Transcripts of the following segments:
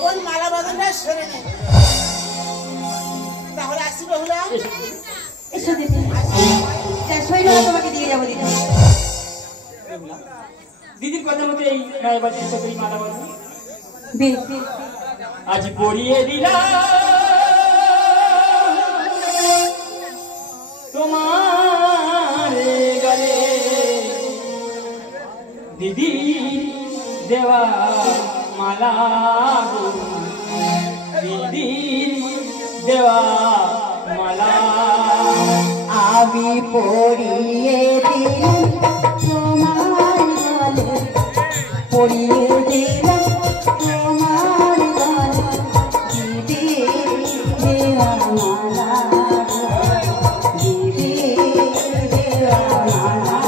ওর মালা বাঁধনটা সেরে নে তাহলে আসি বেহুলা এসো দিদি শৈলরা তোমাকে দিয়ে যাবো দিদি দিদির কথা মতো এই নয় বাজে এসে করি মালা বাঁধন বেশ আজ পরিয়ে দিলাম তোমার গলে দিদি দেওয়া মালা দিদি দেওয়া মালা আমি পড়িয়ে দিলাম তোমার গলে পড়িয়ে দিলাম তোমার গলে দিদি দেওয়া মালা দিদি দেওয়া মালা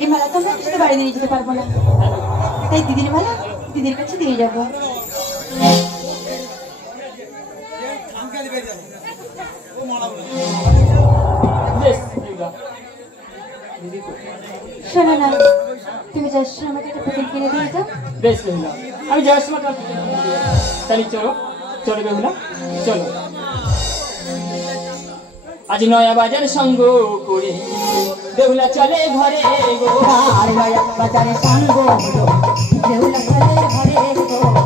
এই মালা তো আমরা কিছু বাড়ি নিয়ে যেতে পারবো না তাই দিদির মালা দিদির কাছে দিয়ে যাবো শোনো না তুমি যাওয়ার সময় আমাকে একটা পুতুল কিনে দিয়ে যাও বেশ বেহুলা আমি যাওয়ার সময় তাহলে চলো চলো বেহুলা চলো আজ নয়া বাজার সঙ্গ করে বেহুলা চলে ঘরে গো আর নয়া বাজারে সঙ্গ হলো বেহুলা চলে ঘরে গো